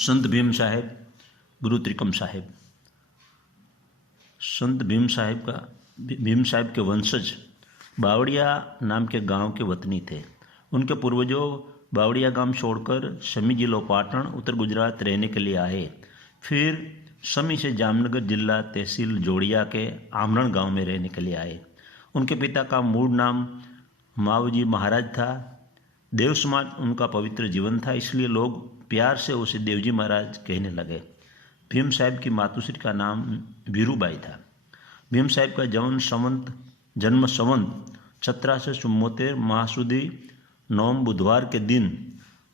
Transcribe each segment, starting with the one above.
संत भीम साहेब, गुरु त्रिकम साहेब। संत भीम साहेब के वंशज बावड़िया नाम के गांव के वतनी थे। उनके पूर्वजों बावड़िया गांव छोड़कर शमी जिला पाटण उत्तर गुजरात रहने के लिए आए। फिर शमी से जामनगर जिला तहसील जोड़िया के आमरण गांव में रहने के लिए आए। उनके पिता का मूल नाम मावजी महाराज था। देव समाज उनका पवित्र जीवन था, इसलिए लोग प्यार से उसे देवजी महाराज कहने लगे। भीम साहब की मातुश्री का नाम वीरूबाई था। भीम साहब का जन्म संवत 1774 माह सुदी 9 बुधवार के दिन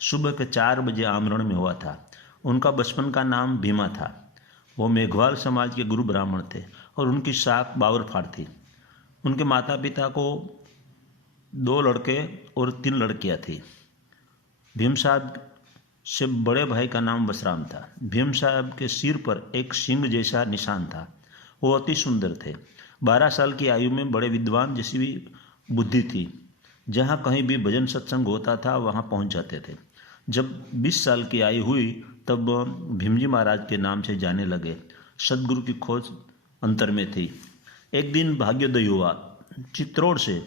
सुबह के 4 बजे आमरण में हुआ था। उनका बचपन का नाम भीमा था। वो मेघवाल समाज के गुरु ब्राह्मण थे और उनकी साख बावरफाड़ थी। उनके माता पिता को 2 लड़के और 3 लड़कियां थी। भीम साहब से बड़े भाई का नाम बसराम था। भीम साहब के सिर पर एक सिंह जैसा निशान था। वो अति सुंदर थे। 12 साल की आयु में बड़े विद्वान जैसी भी बुद्धि थी। जहाँ कहीं भी भजन सत्संग होता था वहाँ पहुँच जाते थे। जब 20 साल की आयु हुई तब भीमजी महाराज के नाम से जाने लगे। सदगुरु की खोज अंतर में थी। एक दिन भाग्योदय हुआ। चित्तौड़ से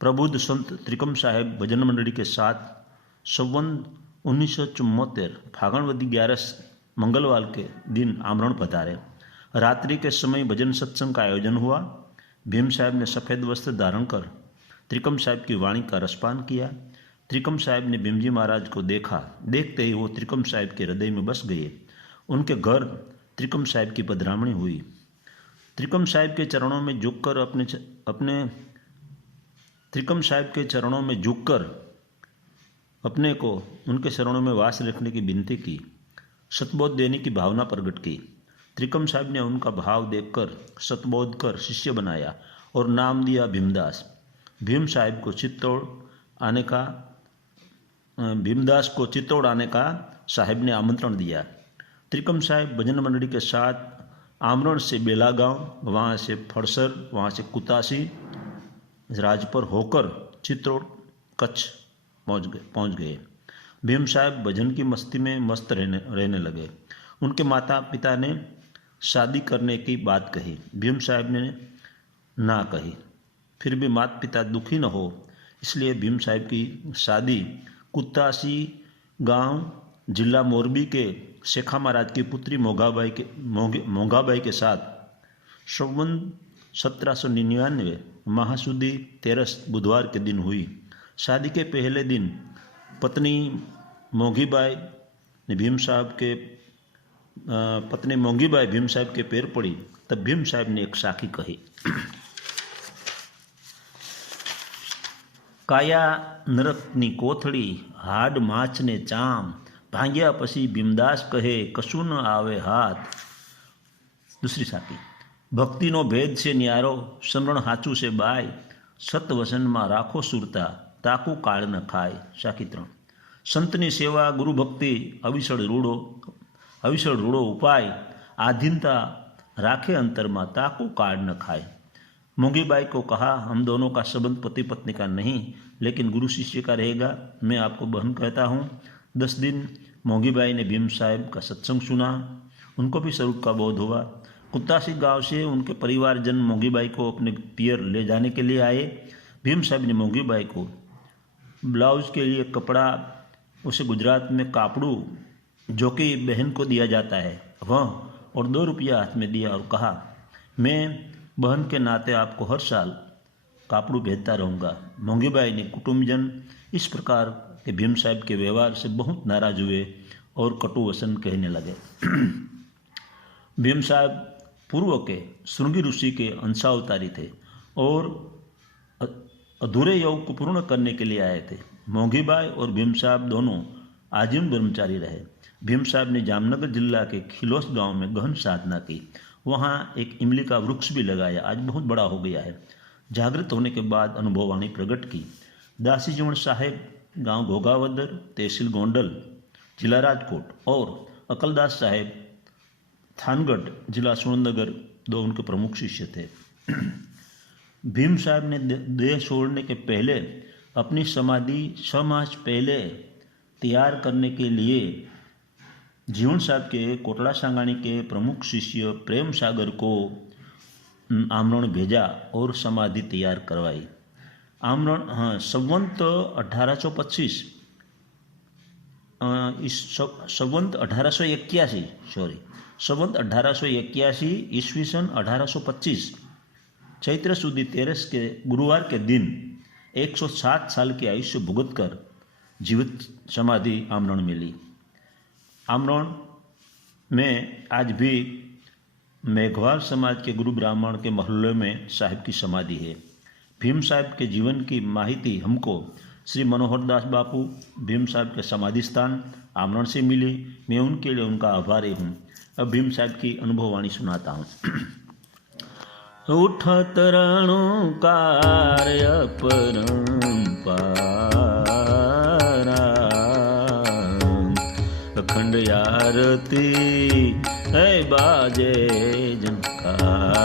प्रबुद्ध संत त्रिकम साहेब भजन मंडली के साथ संवत 1974 फागणवती 11 मंगलवार के दिन आमरण पधारे। रात्रि के समय भजन सत्संग का आयोजन हुआ। भीम साहब ने सफ़ेद वस्त्र धारण कर त्रिकम साहब की वाणी का रसपान किया। त्रिकम साहब ने भीमजी महाराज को देखा। देखते ही वो त्रिकम साहब के हृदय में बस गए। उनके घर त्रिकम साहब की पधरामणी हुई। त्रिकम साहब के चरणों में झुककर अपने को उनके चरणों में वास रखने की विनती की। सतबोध देने की भावना प्रकट की। त्रिकम साहब ने उनका भाव देखकर सतबोध कर शिष्य बनाया और नाम दिया भीमदास। भीमदास को चित्तौड़ आने का साहब ने आमंत्रण दिया। त्रिकम साहब भजन मंडली के साथ आमरण से बेला गांव, वहाँ से फड़सर, वहाँ से कुतासी राजपुर होकर चित्तौड़ कच्छ पहुँच गए। भीम साहब भजन की मस्ती में मस्त रहने लगे। उनके माता पिता ने शादी करने की बात कही। भीम साहब ने ना कही। फिर भी माता पिता दुखी न हो इसलिए भीम साहब की शादी कुतासी गांव जिला मोरबी के शेखा महाराज की पुत्री मोंगाबाई के साथ संवत 1799 माह सुदी 13 बुधवार के दिन हुई। शादी के पहले दिन पत्नी मोंगीबाई भीम साहब के पैर पड़ी। तब भीम साहब ने एक साखी कही। काया नरकनी कोथड़ी हाड माछ ने चाम, भांग्या पसी भीमदास कहे कशु न आवे हाथ। दूसरी साखी। भक्ति नो भेद से न्यारो समरण हाचू से बाय, सत वसन में राखो सुरता ताकू काळ न खाय। साखी 3। संतनी सेवा गुरु भक्ति अविसळ रूढ़ो उपाय, आधीनता राखे अंतर में ताकू काळ न खाय। मोंगीबाई को कहा, हम दोनों का संबंध पति पत्नी का नहीं लेकिन गुरु शिष्य का रहेगा। मैं आपको बहन कहता हूँ। 10 दिन मोंगीबाई ने भीम साहब का सत्संग सुना। उनको भी स्वरूप का बोध हुआ। कुत्तासी गांव से उनके परिवारजन मोंगीबाई को अपने पियर ले जाने के लिए आए। भीम साहब ने मोंगीबाई को ब्लाउज के लिए कपड़ा, उसे गुजरात में कापड़ू जो कि बहन को दिया जाता है वह, और 2 रुपया हाथ में दिया और कहा, मैं बहन के नाते आपको हर साल कापड़ू भेजता रहूँगा। मोंगीबाई ने कुटुंबजन इस प्रकार के भीम साहब के व्यवहार से बहुत नाराज हुए और कटु वचन कहने लगे। भीम साहब पूर्व के श्रृंगी ऋषि के अंशावतारी थे और अधूरे योग को पूर्ण करने के लिए आए थे। मोंगीबाई और भीम साहब दोनों आजीवन ब्रह्मचारी रहे। भीम साहब ने जामनगर जिला के खिलोस गांव में गहन साधना की। वहाँ एक इमली का वृक्ष भी लगाया, आज बहुत बड़ा हो गया है। जागृत होने के बाद अनुभववाणी प्रकट की। दासी जीवन साहेब गांव घोगावदर तहसील गोंडल जिला राजकोट और अकलदास साहेब थानगढ़ जिला सुरेंद्रनगर 2 उनके प्रमुख शिष्य थे। भीम साहब ने देह छोड़ने के पहले अपनी समाधि 6 मास पहले तैयार करने के लिए जीवन साहब के कोटला सांगाणी के प्रमुख शिष्य प्रेम सागर को आमरण भेजा और समाधि तैयार करवाई। आमरण संवंत 1825 संवंत 1881 संवंत 1881 ईस्वीसन 1825 चैत्र सुदी 13 के गुरुवार के दिन 107 साल की आयुष्य भुगत कर जीवित समाधि आमरण मिली। आमरण में आज भी मेघवाल समाज के गुरु ब्राह्मण के महल्ले में साहिब की समाधि है। भीम साहब के जीवन की माहिती हमको श्री मनोहर दास बापू भीम साहब के समाधि स्थान आमरण से मिली। मैं उनके लिए उनका आभारी हूँ। अब भीम साहब की अनुभववाणी सुनाता हूँ। उठत रणु कार्य परंपरा अखंड आरती है बाजे जनकारा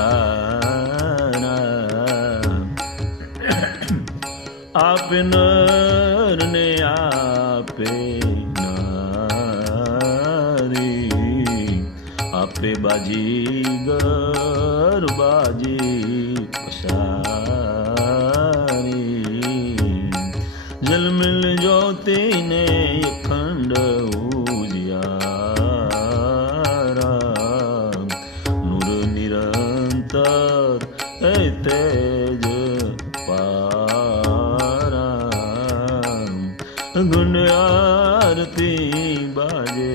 आप नर ने आपे नारी आपे बाजीगर बाजी पसारी जल मिल ज्योति ने खंड उजियारा नूर निरंतर तेज पारा गुण आरती बाजे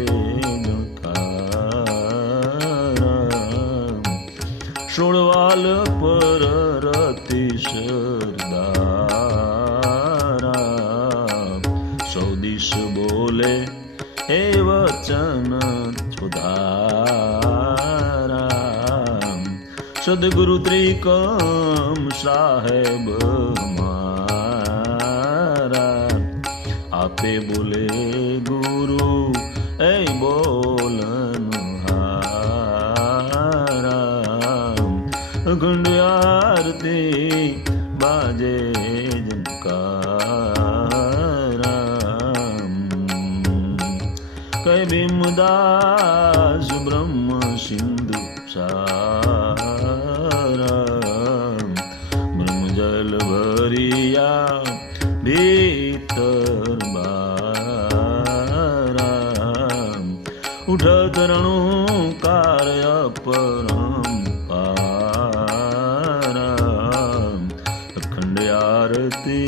सोड़वाल पर रति सरदारा सौदिश बोले हे वचन सुधारा सदगुरु त्रिकम साहेब मारा आपे बोले गुरु ऐ बोलन गुंड आरती बाजे जनकारा कै भीमदास ब्रह्म सिंधु सारा ब्रह्म जल भरिया भीतर बारा उठत रणु कार्य आरती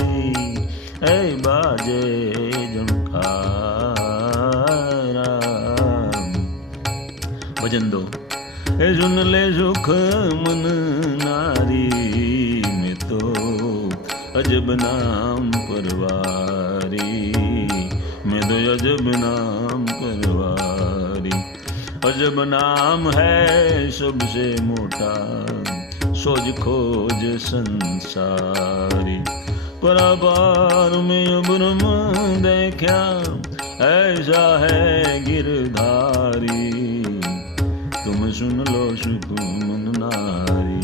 ऐ बाजे जनकारा। भजन दो। ए सुन ले सुख मन नारी में तो अजब नाम परवारी में तो अजब नाम परवारी अजब नाम है सबसे मोटा सोज खोज संसारी परापार में ब्रह्म देखा ऐसा है गिरधारी तुम सुन लो सुख मन नारी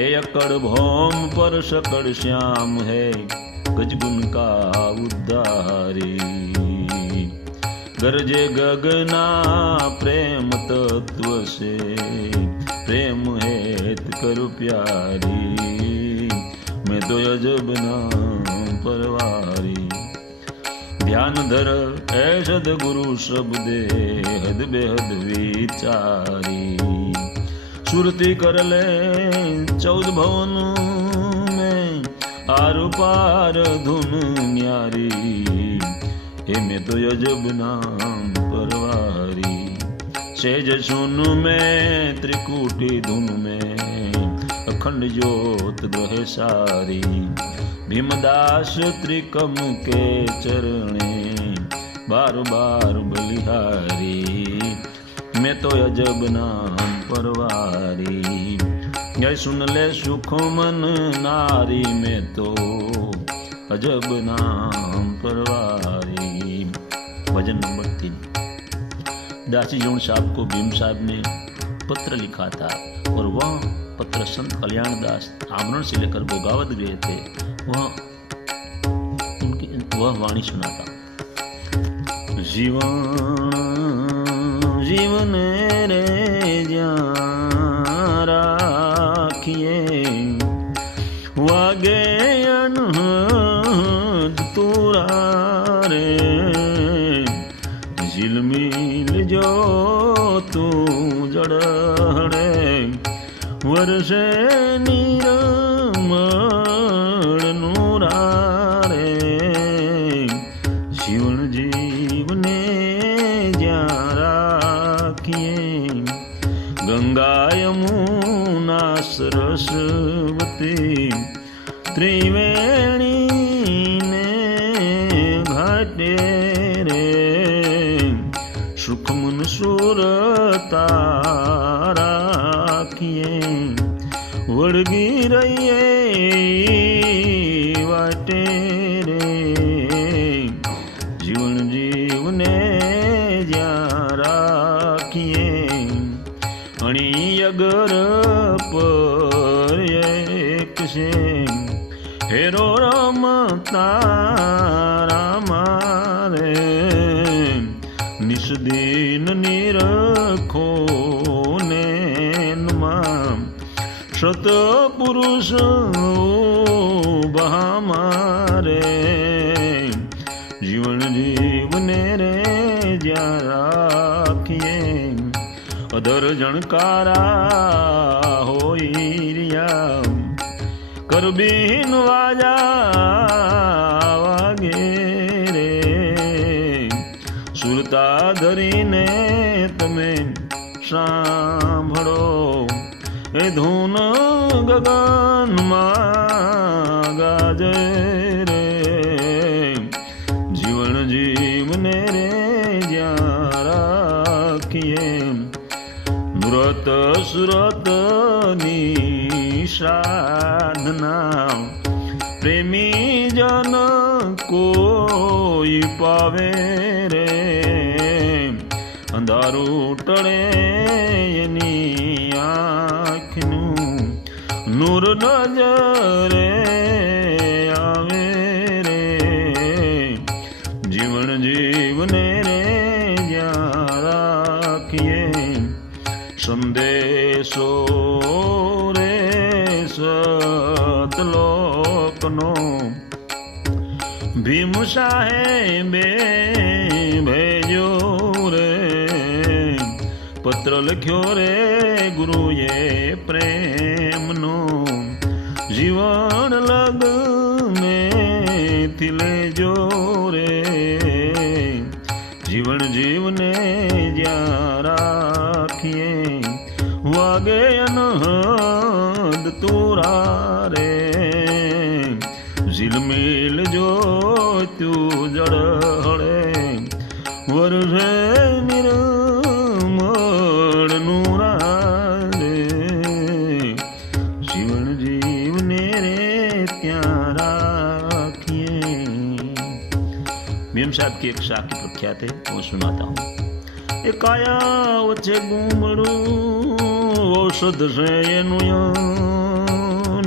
ए अकड़ भौम पर सकड़ श्याम है गजगुन का उद्धारी गरजे गगना प्रेम तत्व से प्रेम हेत करु प्यारी मैं तो अजब नाम परवारी ध्यान धर ऐ सद्गुरु शब्दे हद बेहद विचारी सुरती कर ले 14 भवन में आरु पार धुन न्यारी हे मैं तो अजब नाम परवारी सेज सुन में त्रिकुटी धुन में अखंड ज्योत ग्रह सारी भीमदास त्रिकम के चरणे बार बार बलिहारी मैं तो अजब नाम परवारी जय सुन ले सुख मन नारी में तो अजब नाम परवारी। भजन नंबर 3। दासी जोन साहब को भीम साहब ने पत्र लिखा था और वह पत्र संत कल्याण दास आमरण से लेकर भोगावत गए थे। वह वाणी सुनाता। जीवन જીવને રે જ્યાં રાખીએ વાગે અનહદ તુરા રે ઝિલમિલ જો તું જડહડે વર્ષે નિરમળ નુરા રે શિવણ જીવને જ્યાં રાખીએ ગંગા યમુના સરસ્વતી ત્રિવેણીને ઘાટે રે સુખમન સુરતા રાખીએ વળગી રહીએ વાટે રે જીવન જીવને જ્યાં રાખીએ અણી અગર પર એક છે હેરો રમતા રામારે નિષદીન નિરખો ને સતપુરુષ બહામારે જીવન જીવને રે જ્યાં રાખીએ અધર જણકારા હોય રહ્યા કરબીન વાજા વાગે રે સુરતા ધરીને તમે સાંભળો એ ધૂન ગગનમાં ગાજે રે જીવન જીવને રે જ્યાં રાખીએ નૃત સુરતની સાધના પ્રેમી જન કોઈ પાવે રે અંધારું ટળે એની આંખનું નૂર નજરે આવે રે જીવન જીવને રે જ્યાં રાખીએ સંદેશો રે સતલોકનો ભીમ સાહેબે ભેજો રે પત્ર લખ્યો રે ગુરુએ પ્રેમનો જીવન લગનેથી લેજો રે જીવન જીવને જ્યાં રાખીએ વાગે અનહદ તુરા રે ઝિલમિલ જો તું જડહળે વર્ષે નિરમળ નુરા રે જીવન જીવને રે ત્યાં રાખીએ। मेम साहब की एक शाख की प्रख्यात है, वो सुनाता हूँ। एक आया वच्चे गुमड़ू औषध से नुयन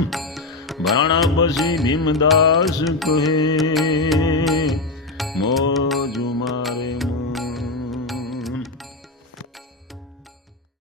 भराणा बसी भीमदास कहे मोर